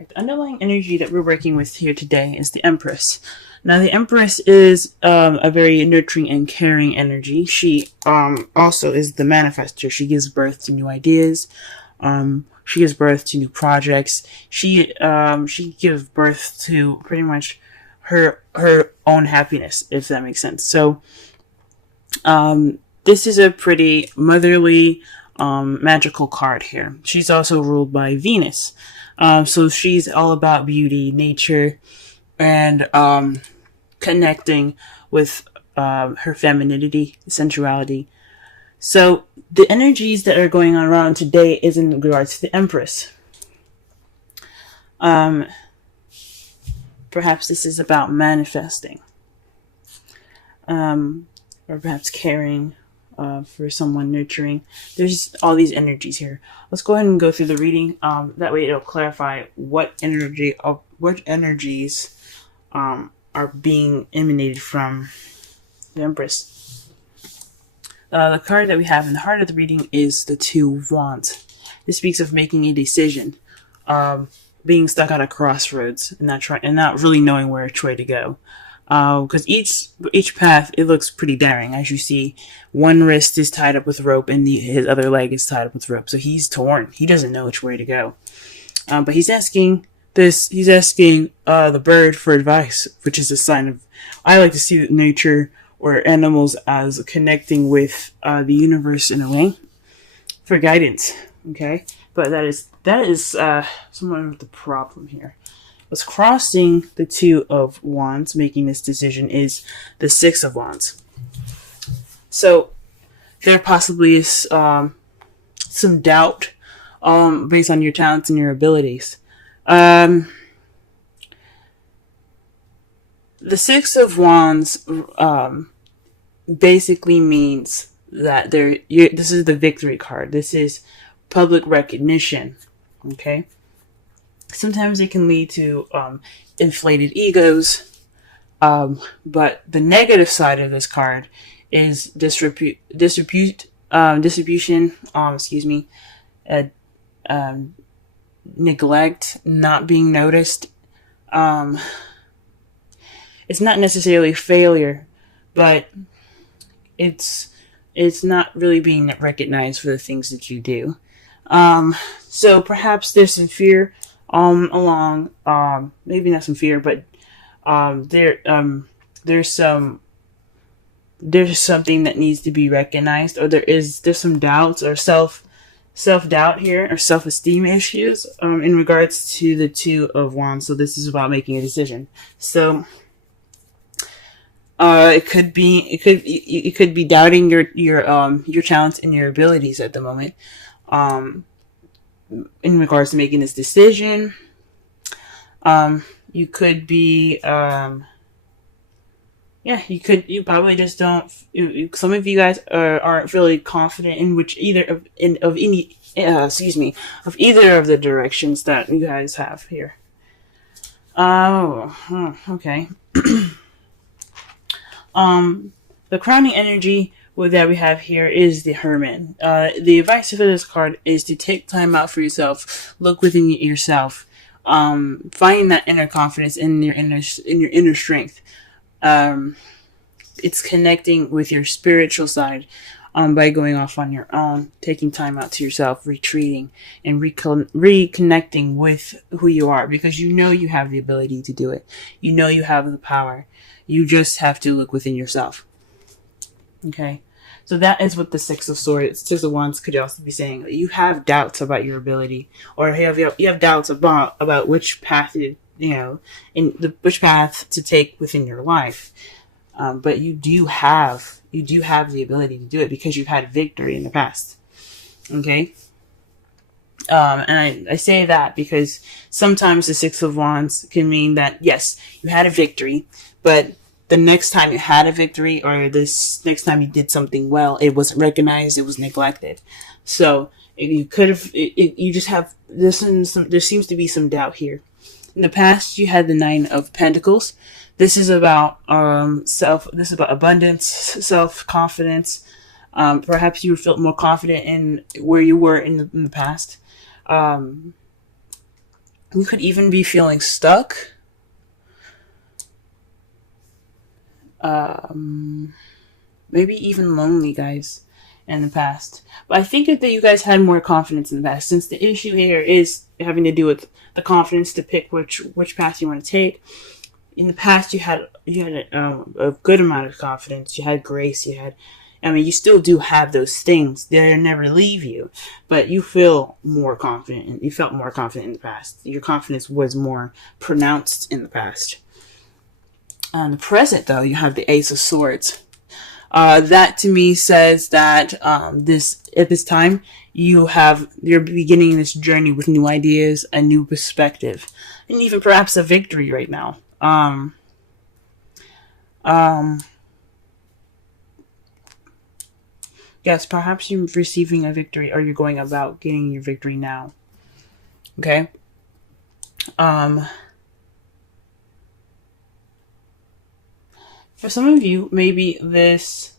Right, the underlying energy that we're working with here today is the Empress. Now, the Empress is a very nurturing and caring energy. She also is the manifester. She gives birth to new ideas. She gives birth to new projects. She gives birth to pretty much her own happiness, if that makes sense. So, this is a pretty motherly, magical card here. She's also ruled by Venus. So she's all about beauty, nature, and connecting with her femininity, sensuality. So the energies that are going on around today is in regards to the Empress. Perhaps this is about manifesting, or perhaps caring for someone, nurturing. There's all these energies here. Let's go ahead and go through the reading. That way it'll clarify what energies are being emanated from the Empress. The card that we have in the heart of the reading is the Two of Wands. This speaks of making a decision, being stuck at a crossroads and not really knowing which way to go. Because each path, it looks pretty daring. As you see, one wrist is tied up with rope and his other leg is tied up with rope. So he's torn. He doesn't know which way to go. But he's asking the bird for advice, which is a sign of, I like to see nature or animals as connecting with the universe in a way for guidance. Okay. But that is somewhat of the problem here. What's crossing the Two of Wands, making this decision, is the Six of Wands. So there possibly is some doubt based on your talents and your abilities. The Six of Wands basically means that this is the victory card. This is public recognition. Okay. Sometimes it can lead to inflated egos, but the negative side of this card is distribution. Neglect, not being noticed. It's not necessarily failure, but it's not really being recognized for the things that you do. So perhaps there's some fear. Maybe not some fear, but there's something that needs to be recognized, or there's some doubts or self-doubt here, or self-esteem issues in regards to the Two of Wands. So this is about making a decision. So it could be doubting your talents and your abilities at the moment. In regards to making this decision, you could be, you probably just don't. Some of you guys aren't really confident in either of the directions that you guys have here. Okay. The crowning energy that we have here is the Hermit. The advice for this card is to take time out for yourself, look within yourself, find that inner confidence in your inner strength. It's connecting with your spiritual side by going off on your own, taking time out to yourself, retreating, and reconnecting with who you are, because you know you have the ability to do it. You know you have the power. You just have to look within yourself. Okay, so that is what the Six of Wands could also be saying. You have doubts about your ability, or you have doubts about which path which path to take within your life. But you do have the ability to do it because you've had victory in the past. Okay. And I say that because sometimes the Six of Wands can mean that, yes, you had a victory, but the next time you had a victory, or this next time you did something well, it wasn't recognized, it was neglected. So you could have, you just have there seems to be some doubt here. In the past, you had the Nine of Pentacles. This is about this is about abundance, self-confidence. Perhaps you felt more confident in where you were in the past. You could even be feeling stuck. Maybe even lonely, guys, in the past. But I think that you guys had more confidence in the past, since the issue here is having to do with the confidence to pick which path you want to take. In the past, you had a good amount of confidence. You had grace. You still do have those things. They'll never leave you, but you feel more confident. You felt more confident in the past. Your confidence was more pronounced in the past. In the present, though, you have the Ace of Swords. That to me says that at this time you're beginning this journey with new ideas, a new perspective, and even perhaps a victory right now. Yes, perhaps you're receiving a victory, or you're going about getting your victory now. Okay. For some of you, maybe this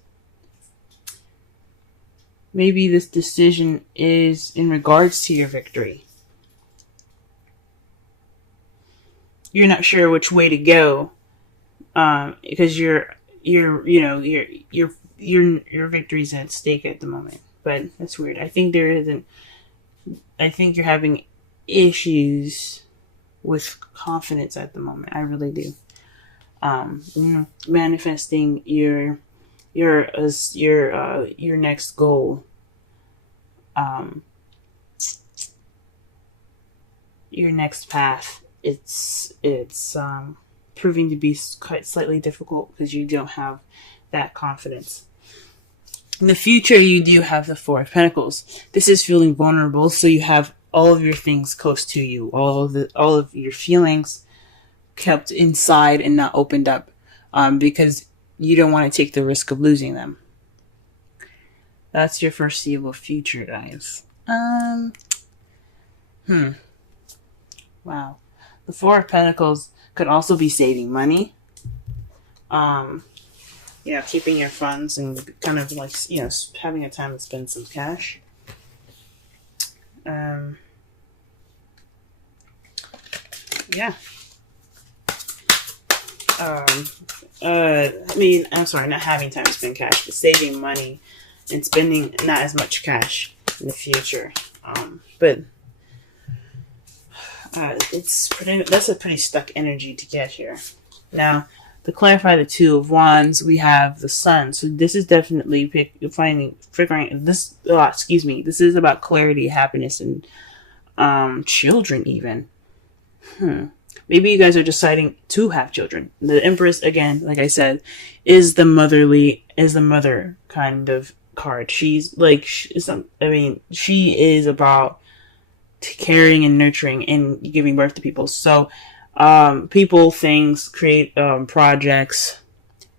decision is in regards to your victory. You're not sure which way to go, because your victory's at stake at the moment. But that's weird. I think you're having issues with confidence at the moment. I really do. Manifesting your next goal, your next path. It's proving to be quite slightly difficult because you don't have that confidence. In the future, you do have the Four of Pentacles. This is feeling vulnerable, so you have all of your things close to you, all of your feelings kept inside and not opened up, because you don't want to take the risk of losing them. That's your foreseeable future, guys. Wow. The Four of Pentacles could also be saving money. Keeping your funds and kind of like, having a time to spend some cash. Yeah. I'm sorry, not having time to spend cash, but saving money and spending not as much cash in the future. That's a pretty stuck energy to get here. Now, to clarify the Two of Wands, we have the Sun. So this is definitely figuring this. This is about clarity, happiness, and children even. Maybe you guys are deciding to have children. The Empress, again, like I said, is the mother kind of card. She is about caring and nurturing and giving birth to people. So, people, things, create, projects,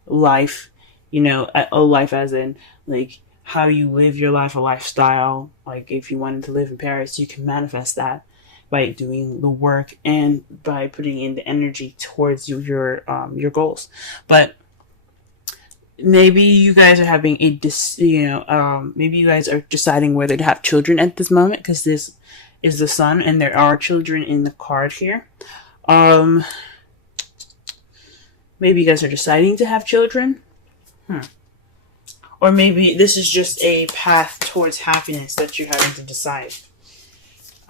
life, a life as in, like, how you live your life, a lifestyle. Like, if you wanted to live in Paris, you can manifest that by doing the work and by putting in the energy towards your goals. But maybe you guys are having maybe you guys are deciding whether to have children at this moment, because this is the Sun and there are children in the card here. Maybe you guys are deciding to have children. Or maybe this is just a path towards happiness that you're having to decide.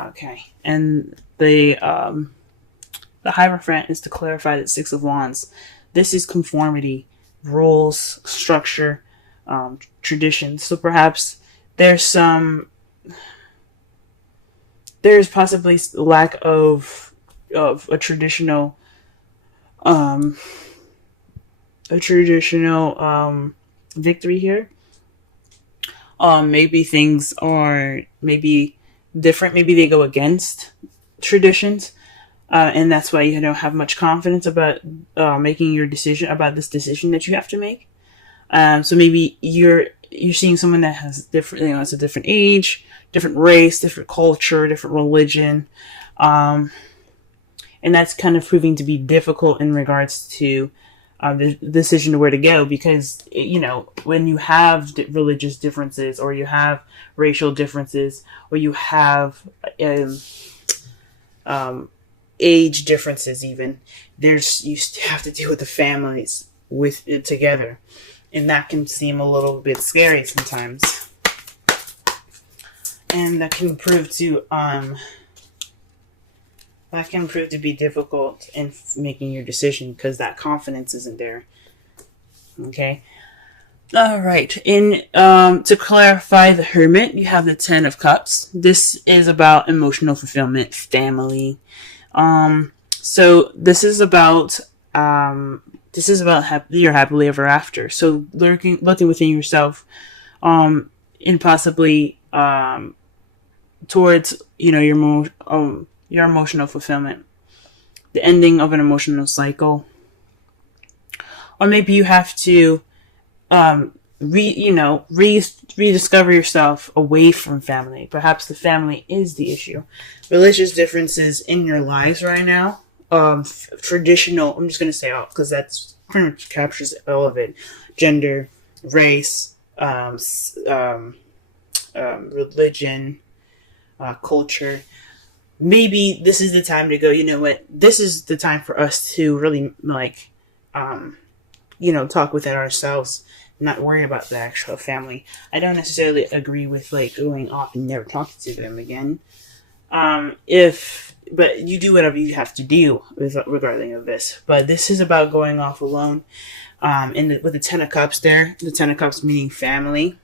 Okay. And the Hierophant is to clarify that Six of Wands. This is conformity, rules, structure, traditions. So perhaps there's possibly lack of a traditional victory here. Maybe things are different. Maybe they go against traditions, and that's why you don't have much confidence about making your decision about this decision that you have to make. So maybe you're seeing someone that has different, it's a different age, different race, different culture, different religion, and that's kind of proving to be difficult in regards to the decision to where to go, because when you have religious differences, or you have racial differences, or you have age differences even. You have to deal with the families with it together. And that can seem a little bit scary sometimes. And that can prove to be difficult in making your decision because that confidence isn't there. Okay. All right. To clarify the Hermit, you have the Ten of Cups. This is about emotional fulfillment, family. So this is about your happily ever after. So looking within yourself, and possibly towards your emotional fulfillment, the ending of an emotional cycle, or maybe you have to rediscover yourself away from family. Perhaps the family is the issue. Religious differences in your lives right now. Traditional. I'm just gonna say all because that's pretty much captures all of it. Gender, race, religion, culture. Maybe this is the time to go, you know what, this is the time for us to really talk within ourselves, not worry about the actual family. I don't necessarily agree with going off and never talking to them again. But you do whatever you have to do regarding of this. But this is about going off alone. With the Ten of Cups there, the Ten of Cups meaning family,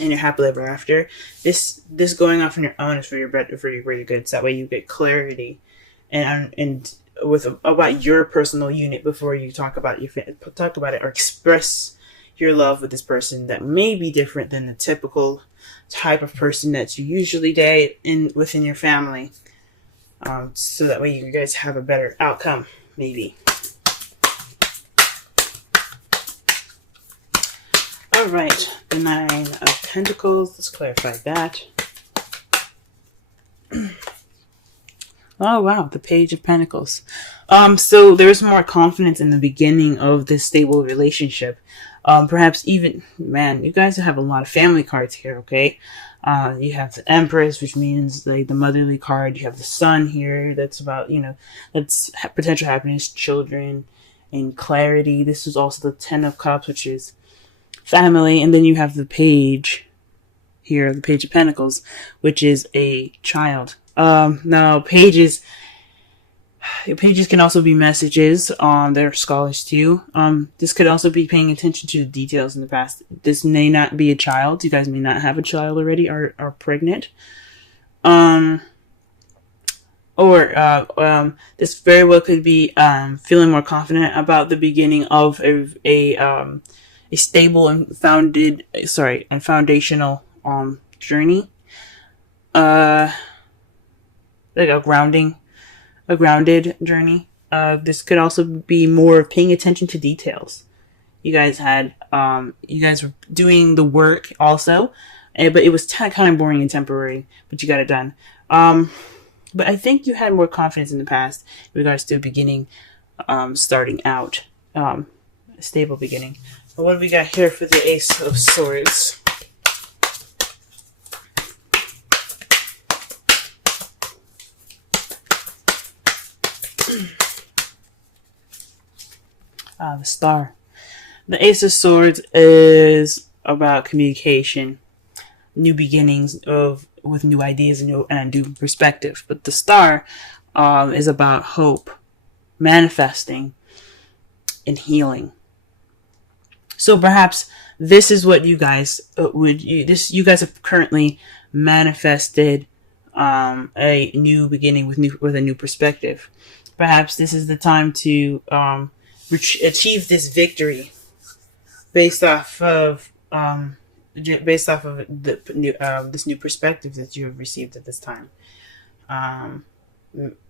and you're happily ever after. This going off on your own is for your greater good. So that way you get clarity, and about your personal unit before you talk about it or express your love with this person that may be different than the typical type of person that you usually date within your family. So that way you guys have a better outcome, maybe. All right, the Nine of Pentacles. Let's clarify that. Oh, wow, the Page of Pentacles. So there's more confidence in the beginning of this stable relationship. Perhaps even, man, you guys have a lot of family cards here, okay? You have the Empress, which means the motherly card. You have the Sun here. That's about, that's potential happiness, children, and clarity. This is also the Ten of Cups, which is family. And then you have the Page here, the Page of Pentacles, which is a child. Now pages can also be messages. They're scholars too. This could also be paying attention to the details in the past. This may not be a child. You guys may not have a child already or are pregnant. This very well could be feeling more confident about the beginning of a stable and foundational journey. Like a grounded journey. This could also be more paying attention to details. You guys were doing the work also, but it was kind of boring and temporary, but you got it done. But I think you had more confidence in the past in regards to beginning, starting out, a stable beginning. But what do we got here for the Ace of Swords? The Star. The Ace of Swords is about communication, new beginnings with new ideas and a new perspective. But the Star is about hope, manifesting, and healing. So perhaps this is what you guys you guys have currently manifested a new beginning with a new perspective. Perhaps this is the time to achieve this victory based off of this new perspective that you have received at this time.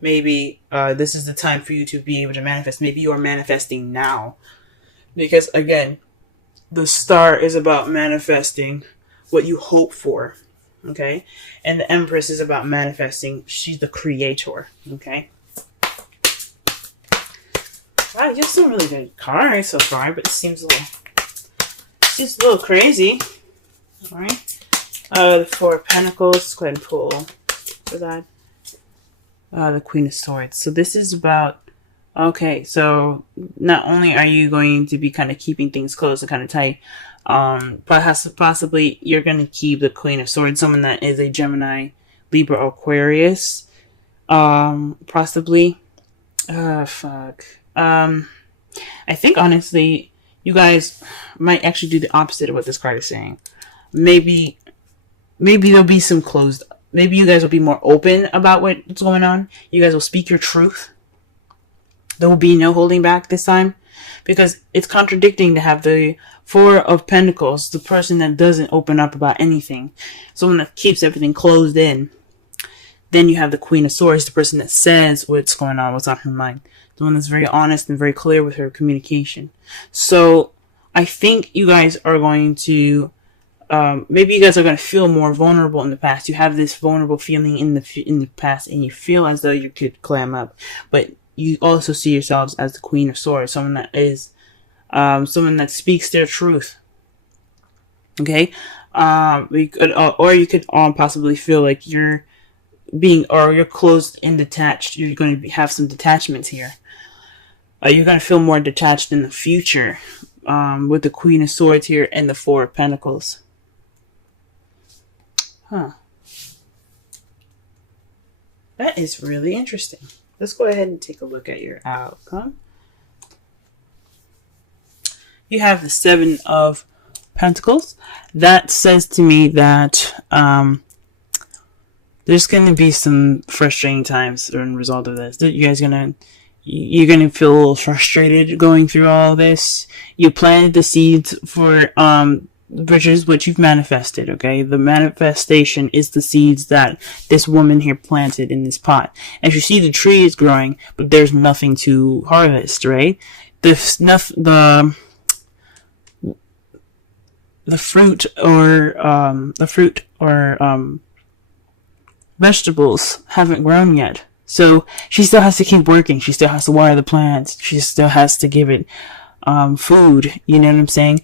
Maybe this is the time for you to be able to manifest. Maybe you are manifesting now, because again, the Star is about manifesting what you hope for. Okay, and the Empress is about manifesting. She's the creator. Okay. Wow, you have some really good cards so far, but it seems a little crazy. All right. The Four of Pentacles. Let's go ahead and pull for that. The Queen of Swords. So this is about, okay, so not only are you going to be kind of keeping things close and kind of tight, but possibly you're going to keep the Queen of Swords, someone that is a Gemini, Libra, Aquarius, possibly. Fuck. I think honestly, you guys might actually do the opposite of what this card is saying. Maybe there'll be some closed. Maybe you guys will be more open about what's going on. You guys will speak your truth. There will be no holding back this time, because it's contradicting to have the Four of Pentacles, the person that doesn't open up about anything, someone that keeps everything closed in. Then you have the Queen of Swords, the person that says what's going on, what's on her mind. The one that's very honest and very clear with her communication. So I think you guys are going to, maybe you guys are going to feel more vulnerable in the past. You have this vulnerable feeling in the past, and you feel as though you could clam up. But you also see yourselves as the Queen of Swords, someone that is, someone that speaks their truth. Okay? You could possibly feel like you're closed and detached. You're going to have some detachments here. You're going to feel more detached in the future, with the Queen of Swords here and the Four of Pentacles. Huh. That is really interesting. Let's go ahead and take a look at your outcome. You have the Seven of Pentacles. That says to me that there's going to be some frustrating times as a result of this. You're going to feel a little frustrated going through all this. You planted the seeds for which is what you've manifested, okay? The manifestation is the seeds that this woman here planted in this pot. As you see, the tree is growing, but there's nothing to harvest, right? The fruit or vegetables haven't grown yet. So she still has to keep working. She still has to water the plants. She still has to give it food. You know what I'm saying?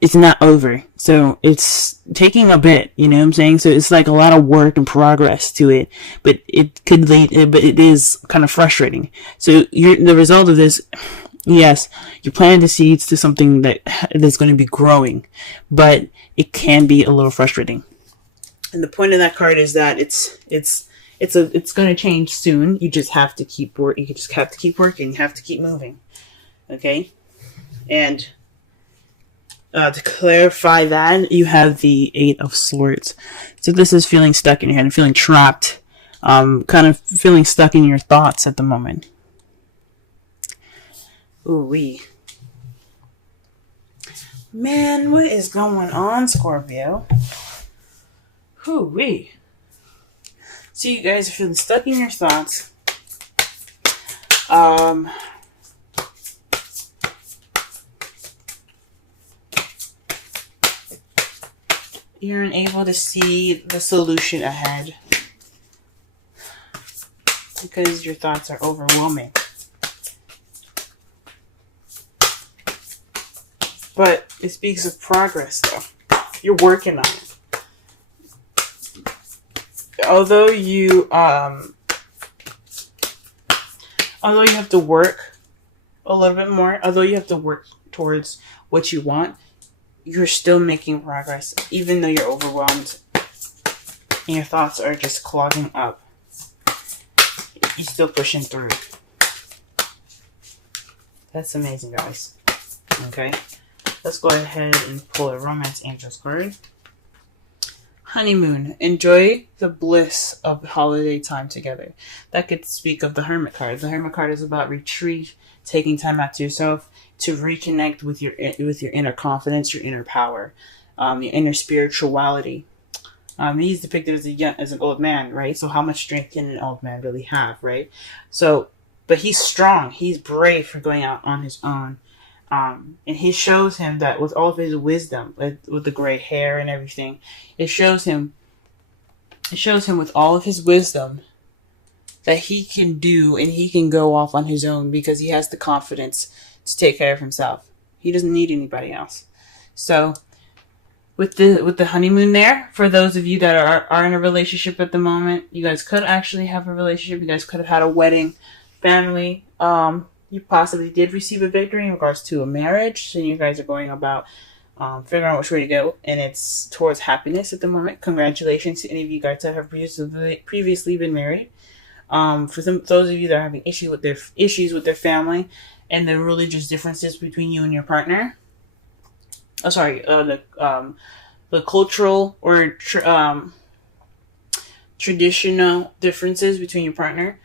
It's not over. So it's taking a bit. You know what I'm saying? So it's like a lot of work and progress to it. But it is kind of frustrating. So the result of this, yes, you plant the seeds to something that's going to be growing, but it can be a little frustrating. And the point of that card is that it's going to change soon. You just have to keep working. You just have to keep working. You have to keep moving. Okay? And to clarify that, you have the Eight of Swords. So this is feeling stuck in your head and feeling trapped. Kind of feeling stuck in your thoughts at the moment. Ooh-wee. Man, what is going on, Scorpio? Ooh-wee. So you guys are feeling stuck in your thoughts. You're unable to see the solution ahead because your thoughts are overwhelming. But it speaks of progress, though. You're working on it. Although you have to work a little bit more, although you have to work towards what you want, you're still making progress, even though you're overwhelmed and your thoughts are just clogging up. You're still pushing through. That's amazing, guys. Okay, let's go ahead and pull a Romance Angels card. Honeymoon. Enjoy the bliss of holiday time together. That could speak of the Hermit card. The Hermit card is about retreat, taking time out to yourself to reconnect with your inner confidence, your inner power, your inner spirituality. He's depicted as an old man, right? So how much strength can an old man really have, right? So, but he's strong. He's brave for going out on his own. And he shows him that with all of his wisdom, with the gray hair and everything, it shows him with all of his wisdom that he can do and he can go off on his own because he has the confidence to take care of himself. He doesn't need anybody else. So with the honeymoon there, for those of you that are in a relationship at the moment, you guys could actually have a relationship. You guys could have had a wedding, family. You possibly did receive a victory in regards to a marriage, so you guys are going about figuring out which way to go, and it's towards happiness at the moment. Congratulations to any of you guys that have previously been married. For those of you that are having issues with their family and the religious differences between you and your partner. The cultural or traditional differences between your partner.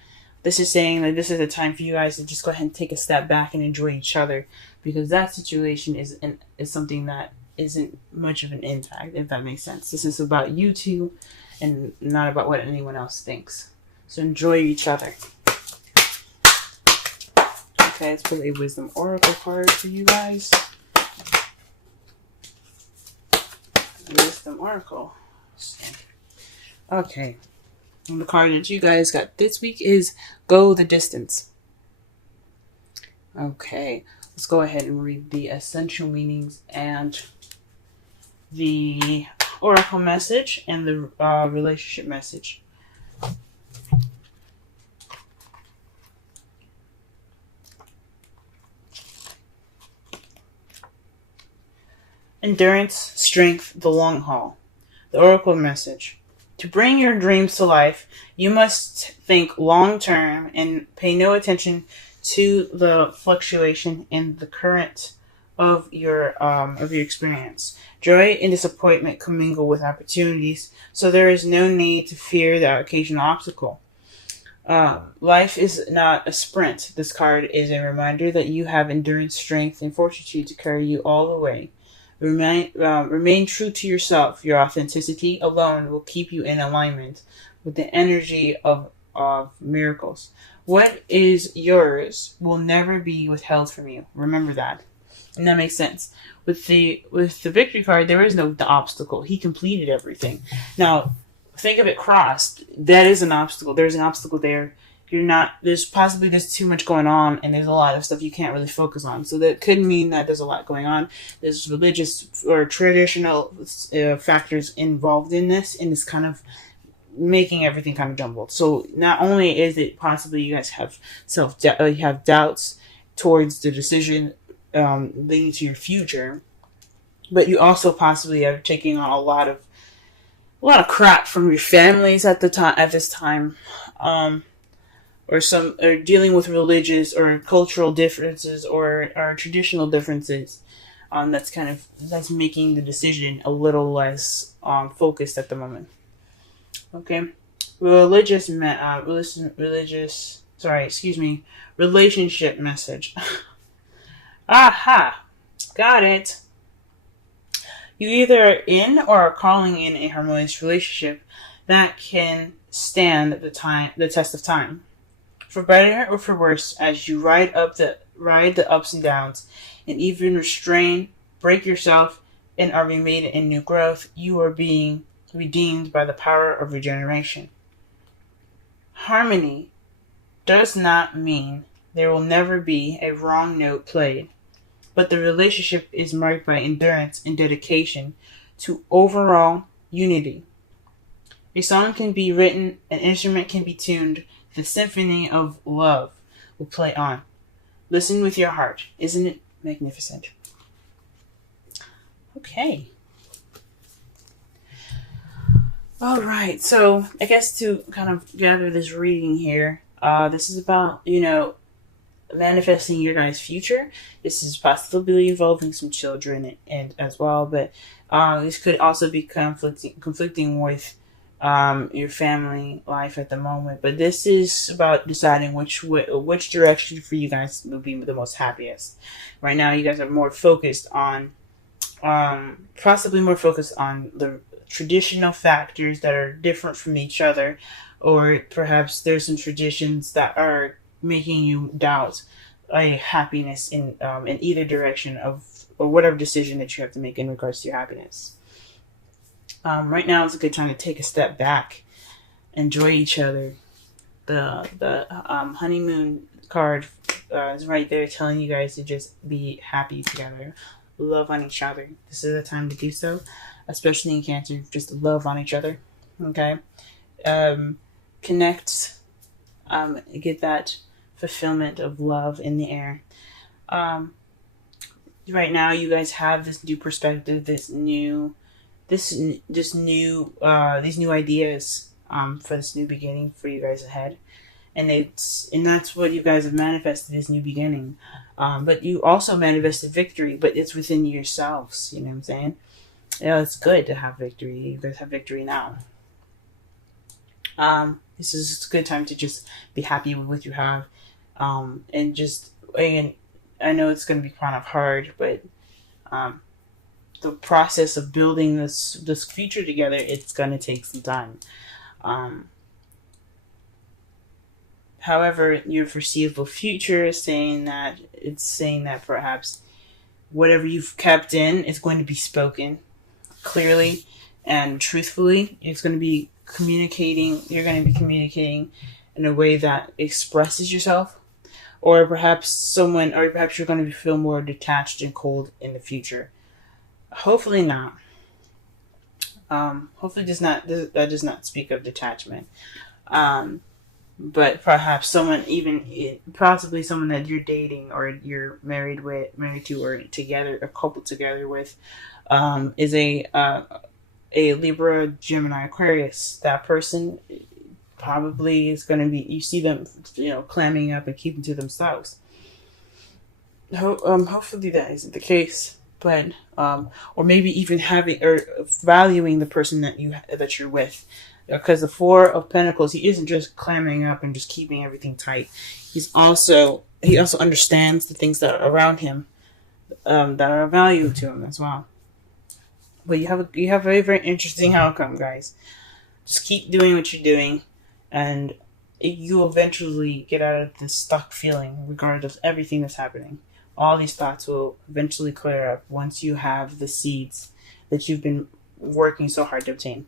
This is saying that this is a time for you guys to just go ahead and take a step back and enjoy each other, because that situation is something that isn't much of an impact, if that makes sense. This is about you two and not about what anyone else thinks. So enjoy each other. Okay, let's put a wisdom oracle card for you guys. Wisdom oracle. Okay. And the card that you guys got this week is Go the Distance. Okay. Let's go ahead and read the essential meanings and the oracle message and the relationship message. Endurance, strength, the long haul. The oracle message. To bring your dreams to life, you must think long term and pay no attention to the fluctuation in the current of your experience. Joy and disappointment commingle with opportunities, so there is no need to fear the occasional obstacle. Life is not a sprint. This card is a reminder that you have endurance, strength, and fortitude to carry you all the way. Remain true to yourself. Your authenticity alone will keep you in alignment with the energy of miracles. What is yours will never be withheld from you. Remember that. And that makes sense. With the victory card, there is no obstacle. He completed everything. Now, think of it crossed. That is an obstacle. There's an obstacle there. There's too much going on, and there's a lot of stuff you can't really focus on. So that could mean that there's a lot going on. There's religious or traditional factors involved in this, and it's kind of making everything kind of jumbled. So not only is it possibly you guys have you have doubts towards the decision leading to your future, but you also possibly are taking on a lot of crap from your families at this time. Or dealing with religious or cultural differences or traditional differences, that's making the decision a little less focused at the moment. Okay, relationship message. Aha, got it. You either are in or are calling in a harmonious relationship that can stand the test of time. For better or for worse, as you ride the ups and downs, and even break yourself, and are remade in new growth, you are being redeemed by the power of regeneration. Harmony does not mean there will never be a wrong note played, but the relationship is marked by endurance and dedication to overall unity. A song can be written, an instrument can be tuned, the symphony of love will play on. Listen with your heart. Isn't it magnificent? Okay. All right. So I guess to kind of gather this reading here, this is about, manifesting your guys' future. This is possibly involving some children and as well, but this could also be conflicting with your family life at the moment. But this is about deciding which direction for you guys will be the most happiest. Right now, you guys are more focused on, possibly more focused on the traditional factors that are different from each other, or perhaps there's some traditions that are making you doubt a happiness in either direction or whatever decision that you have to make in regards to your happiness. Right now is a good time to take a step back, enjoy each other. The honeymoon card is right there telling you guys to just be happy together. love on each other. This is a time to do so, especially in Cancer. Just love on each other. Okay, connect. Get that fulfillment of love in the air. Right now, you guys have this new perspective, these new ideas for this new beginning for you guys ahead. And that's what you guys have manifested, this new beginning. But you also manifested victory, but it's within yourselves. You know what I'm saying? Yeah, it's good to have victory. You guys have victory now. This is a good time to just be happy with what you have, and I know it's going to be kind of hard, but the process of building this future together, it's going to take some time. However, your foreseeable future is saying that perhaps whatever you've kept in is going to be spoken clearly and truthfully. It's going to be communicating. You're going to be communicating in a way that expresses yourself, or perhaps you're going to feel more detached and cold in the future. Hopefully not. Hopefully that does not speak of detachment. But perhaps possibly someone that you're dating or you're married to, or together, a couple together with, is a Libra, Gemini, Aquarius. That person probably is going to be, you see them, clamming up and keeping to themselves. Hopefully that isn't the case, but or maybe even having or valuing the person that you're with. Because the Four of Pentacles, he isn't just clamming up and just keeping everything tight. He also understands the things that are around him, that are of value to him as well. But you have a very, very interesting outcome, guys. Just keep doing what you're doing, and you'll eventually get out of this stuck feeling, regardless of everything that's happening. All these thoughts will eventually clear up once you have the seeds that you've been working so hard to obtain.